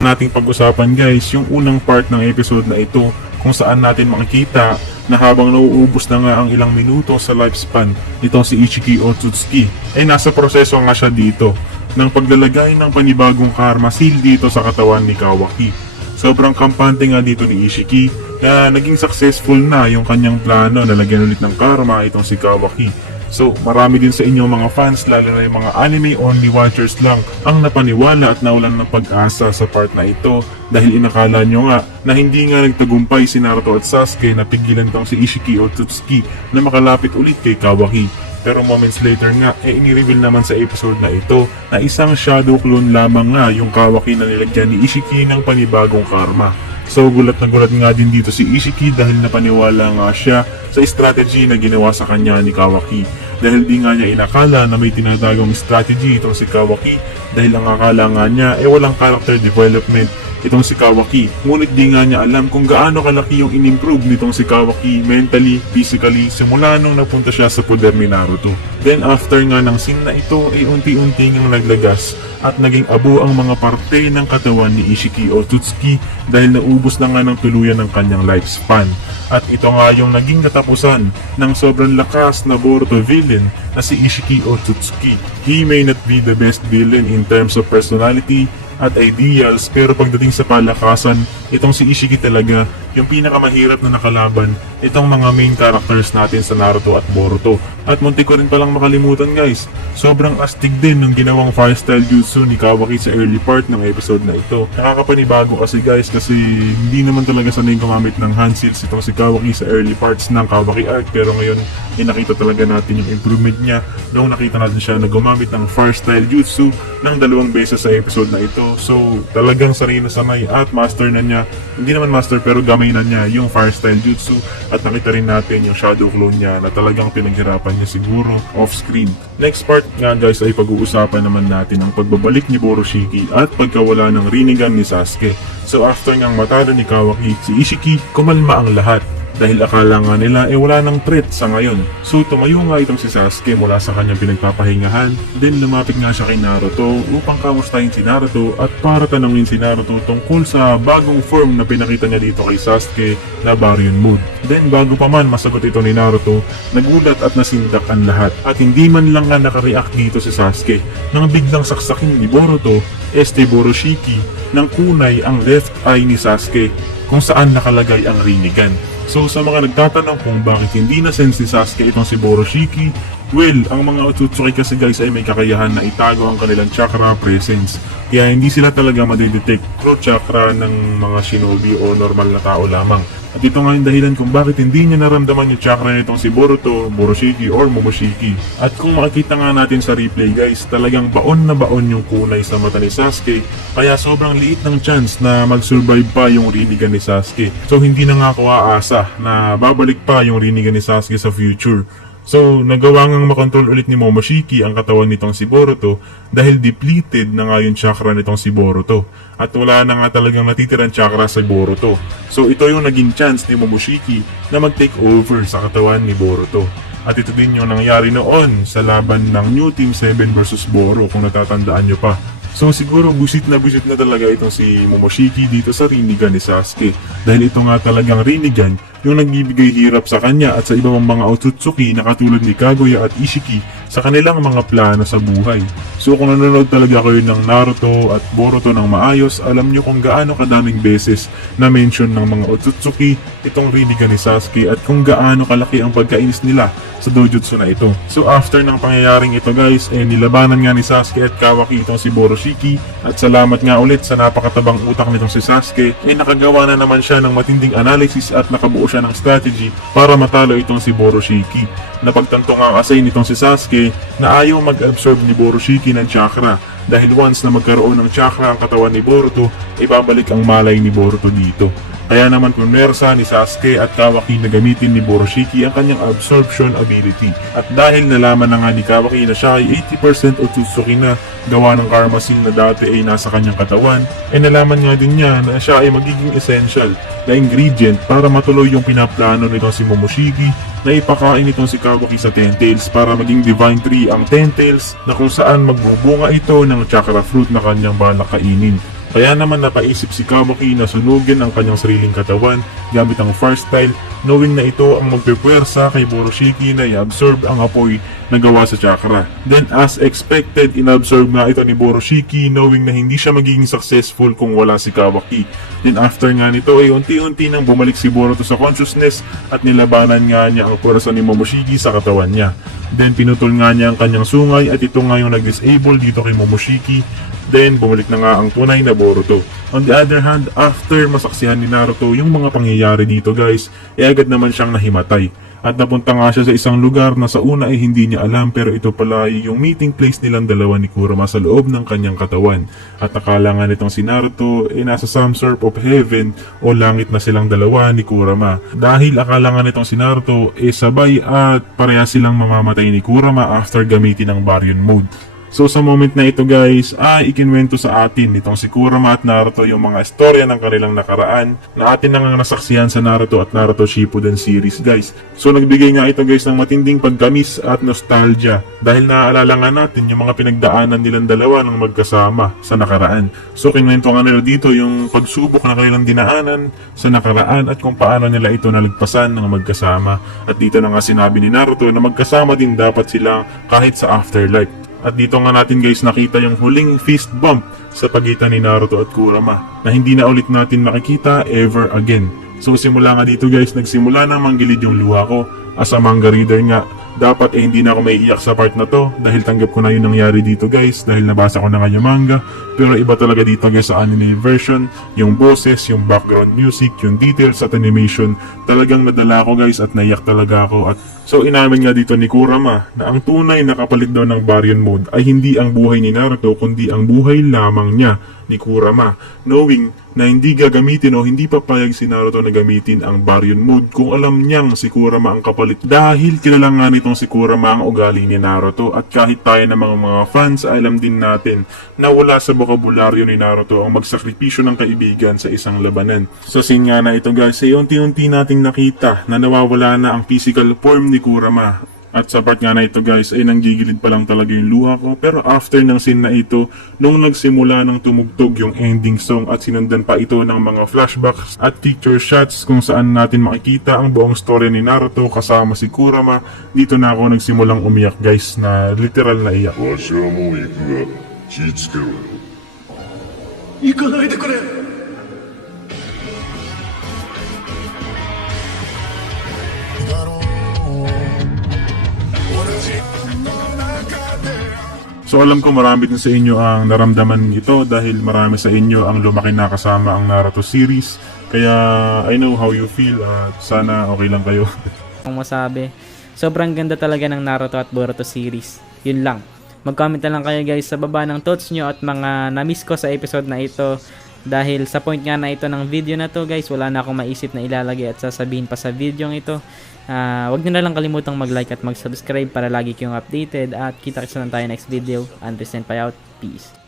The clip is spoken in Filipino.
Nating pag-usapan guys yung unang part ng episode na ito kung saan natin makikita na habang nauubos na nga ang ilang minuto sa lifespan nitong si Ishiki Otsutsuki ay nasa proseso nga siya dito ng paglalagay ng panibagong karma seal dito sa katawan ni Kawaki. Sobrang kampante nga dito ni Ishiki na naging successful na yung kanyang plano na lagyan ulit ng karma itong si Kawaki. So, marami din sa inyo mga fans, lalo na yung mga anime-only watchers lang, ang napaniwala at nawalan ng pag-asa sa part na ito dahil inakala nyo nga na hindi nga nagtagumpay si Naruto at Sasuke na pigilan tong si Ishiki Otsutsuki na makalapit ulit kay Kawaki. Pero moments later nga, inireveal naman sa episode na ito na isang shadow clone lamang nga yung Kawaki na nilagyan ni Ishiki ng panibagong karma. So gulat na gulat nga din dito si Ishiki dahil napaniwala nga siya sa strategy na ginawa sa kanya ni Kawaki. Dahil di nga niya inakala na may tinatagong strategy itong si Kawaki dahil ang akala nga niya walang character development itong si Kawaki. Ngunit di nga niya alam kung gaano kalaki yung in-improve nitong si Kawaki mentally, physically, simula nung napunta siya sa poder ni Naruto. Then after nga ng scene na ito ay unti-unti ngang naglagas at naging abo ang mga parte ng katawan ni Ishiki Otsutsuki dahil naubos na nga ng tuluyan ng kanyang lifespan. At ito nga yung naging katapusan ng sobrang lakas na Boruto villain na si Ishiki Otsutsuki. He may not be the best villain in terms of personality at ideals, pero pagdating sa palakasan, itong si Ishiki talaga yung pinakamahirap na nakalaban itong mga main characters natin sa Naruto at Boruto. At muntik ko rin palang makalimutan guys, sobrang astig din ng ginawang fire style jutsu ni Kawaki sa early part ng episode na ito. Nakakapanibago kasi guys kasi hindi naman talaga sanay gumamit ng hand seals itong si Kawaki sa early parts ng Kawaki arc, pero ngayon nakita talaga natin yung improvement niya nung nakita natin siya na gumamit ng fire style jutsu ng 2 beses sa episode na ito. So talagang sanay na sanay at master na niya, hindi naman master pero gamay na niya yung fire style jutsu. At nakita rin natin yung shadow clone niya na talagang pinaghirapan niya siguro off screen. Next part nga guys ay pag-uusapan naman natin ang pagbabalik ni Boroshiki at pagkawala ng Rinnegan ni Sasuke. So after ngang matalo ni Kawaki si Ishiki, kumalma ang lahat dahil akala nga nila wala nang threat sa ngayon. So tumayo nga itong si Sasuke mula sa kanyang pinagpapahingahan, then lumapit nga siya kay Naruto upang kamustahin si Naruto at para tanungin si Naruto tungkol sa bagong form na pinakita niya dito kay Sasuke na Baryon Moon. Then bago pa man masagot ito ni Naruto, nagulat at nasindak ang lahat at hindi man lang nga nakareact dito si Sasuke nang biglang saksakin ni Boruto, Boroshiki, ng kunay ang left eye ni Sasuke kung saan nakalagay ang Rinnegan. So sa mga nagtatanong kung bakit hindi na-sense ni Sasuke itong si Boroshiki, well, ang mga Otsutsuki kasi guys ay may kakayahan na itago ang kanilang chakra presence. Kaya hindi sila talaga madidetect through chakra ng mga shinobi o normal na tao lamang. At ito nga yung dahilan kung bakit hindi niya naramdaman yung chakra nitong si Boruto, Boroshiki or Momoshiki. At kung makikita nga natin sa replay guys, talagang baon na baon yung kunay sa mata ni Sasuke, kaya sobrang liit ng chance na mag-survive pa yung Rinnegan ni Sasuke. So hindi na nga ako aasa na babalik pa yung Rinnegan ni Sasuke sa future. So, nagawa ngang makontrol ulit ni Momoshiki ang katawan nitong si Boruto dahil depleted na nga yung chakra nitong si Boruto. At wala na nga talagang natitirang chakra sa Boruto. So, ito yung naging chance ni Momoshiki na mag-take over sa katawan ni Boruto. At ito din yung nangyari noon sa laban ng New Team 7 versus Boro kung natatandaan nyo pa. So siguro busit na talaga itong si Momoshiki dito sa Rinnegan ni Sasuke dahil ito nga talagang Rinnegan yung nagbibigay hirap sa kanya at sa iba pang mga Otsutsuki na katulad ni Kaguya at Ishiki sa kanilang mga plano sa buhay. So kung nanonood talaga kayo ng Naruto at Boruto ng maayos, alam nyo kung gaano kadaming beses na mention ng mga Otsutsuki itong Rinnegan ni Sasuke at kung gaano kalaki ang pagkainis nila sa dojutsu na ito. So after ng pangyayaring ito guys, nilabanan nga ni Sasuke at Kawaki itong si Boroshiki at salamat nga ulit sa napakatabang utak nitong si Sasuke, nakagawa na naman siya ng matinding analysis at nakabuo siya ng strategy para matalo itong si Boroshiki. Napagtanto nga kasi nitong si Sasuke na ayaw mag-absorb ni Boroshiki ng chakra dahil once na magkaroon ng chakra ang katawan ni Boruto, ibabalik ang malay ni Boruto dito. Kaya naman pumersa ni Sasuke at Kawaki na gamitin ni Boroshiki ang kanyang absorption ability. At dahil nalaman na nga ni Kawaki na siya ay 80% Otsutsuki na gawa ng karma seal na dati ay nasa kanyang katawan, nalaman nga din niya na siya ay magiging essential na ingredient para matuloy yung pinaplano nitong si Momoshiki na ipakain itong si Kawaki sa Ten Tails para maging Divine Tree ang Ten Tails na kung saan magbubunga ito ng chakra fruit na kanyang balak kainin. Kaya naman napaisip si Kawaki na sunugin ang kanyang sariling katawan gamit ang fire style, knowing na ito ang magpipwersa kay Boroshiki na i-absorb ang apoy na gawa sa chakra. Then as expected, inabsorb nga ito ni Boroshiki, knowing na hindi siya magiging successful kung wala si Kawaki. Then after nga nito ay unti-unti nang bumalik si Boruto sa consciousness at nilabanan nga niya ang pwersa ni Momoshiki sa katawan niya. Then pinutol nga niya ang kanyang sungay at ito nga yung nag-disable dito kay Momoshiki. Then bumalik na nga ang tunay na Boruto. On the other hand, after masaksihan ni Naruto yung mga pangyayari dito guys, agad naman siyang nahimatay. At napunta nga siya sa isang lugar na sa una ay hindi niya alam, pero ito pala ay yung meeting place nilang dalawa ni Kurama sa loob ng kanyang katawan. At akala nga nitong si Naruto ay nasa some sort of heaven o langit na silang dalawa ni Kurama. Dahil akala nga nitong si Naruto ay sabay at pareha silang mamamatay ni Kurama after gamitin ang Baryon mode. So sa moment na ito guys, ikinwento sa atin nitong si Kurama at Naruto yung mga istorya ng kanilang nakaraan na atin nang nasaksihan sa Naruto at Naruto Shippuden series guys. So nagbigay nga ito guys ng matinding pagkamis at nostalgia dahil naaalala nga natin yung mga pinagdaanan nilang dalawa ng magkasama sa nakaraan. So kinwento nga nila dito yung pagsubok na kanilang dinaanan sa nakaraan at kung paano nila ito nalagpasan ng magkasama. At dito na nga sinabi ni Naruto na magkasama din dapat sila kahit sa afterlife. At dito nga natin guys nakita yung huling fist bump sa pagitan ni Naruto at Kurama na hindi na ulit natin makikita ever again. So simula nga dito guys, nagsimula na manggilid yung luha ko. As a manga reader nga, dapat hindi na ako maiiyak sa part na to dahil tanggap ko na yung nangyari dito guys dahil nabasa ko na nga yung manga. Pero iba talaga dito guys sa anime version, yung boses, yung background music, yung details at animation, talagang nadala ko guys at naiyak talaga ako. At so inamin nga dito ni Kurama na ang tunay na kapalit daw ng Baryon mode ay hindi ang buhay ni Naruto kundi ang buhay lamang niya ni Kurama, knowing na hindi gagamitin o hindi papayag si Naruto na gamitin ang Baryon mode kung alam niyang si Kurama ang kapalit dahil kilala nga nitong si Kurama ang ugali ni Naruto. At kahit tayo ng mga fans, alam din natin na wala sa bokabularyo ni Naruto ang magsakripisyo ng kaibigan sa isang labanan. Sa scene nga na ito guys ay unti-unti nating nakita na nawawala na ang physical form ni Kurama. At sa part nga na ito guys ay nanggigilid pa lang talaga yung luha ko, pero after ng scene na ito, nung nagsimula ng tumugtog yung ending song at sinundan pa ito ng mga flashbacks at picture shots kung saan natin makikita ang buong story ni Naruto kasama si Kurama, dito na ako nagsimulang umiyak guys, na literal na iyak. わしはもう行くが気ぃつけろよ行かないでくれ So alam ko marami din sa inyo ang naramdaman ito dahil marami sa inyo ang lumaki na kasama ang Naruto series. Kaya I know how you feel at sana okay lang kayo. Kung masabi, sobrang ganda talaga ng Naruto at Boruto series. Yun lang. Mag-comment na lang kayo guys sa baba ng thoughts nyo at mga na-miss ko sa episode na ito. Dahil sa point nga na ito ng video na to guys, wala na akong maisip na ilalagay at sasabihin pa sa video ito. Huwag nyo na lang kalimutang mag-like at mag-subscribe para lagi kayong updated. At kita-kita lang tayo next video. Understand pa out. Peace.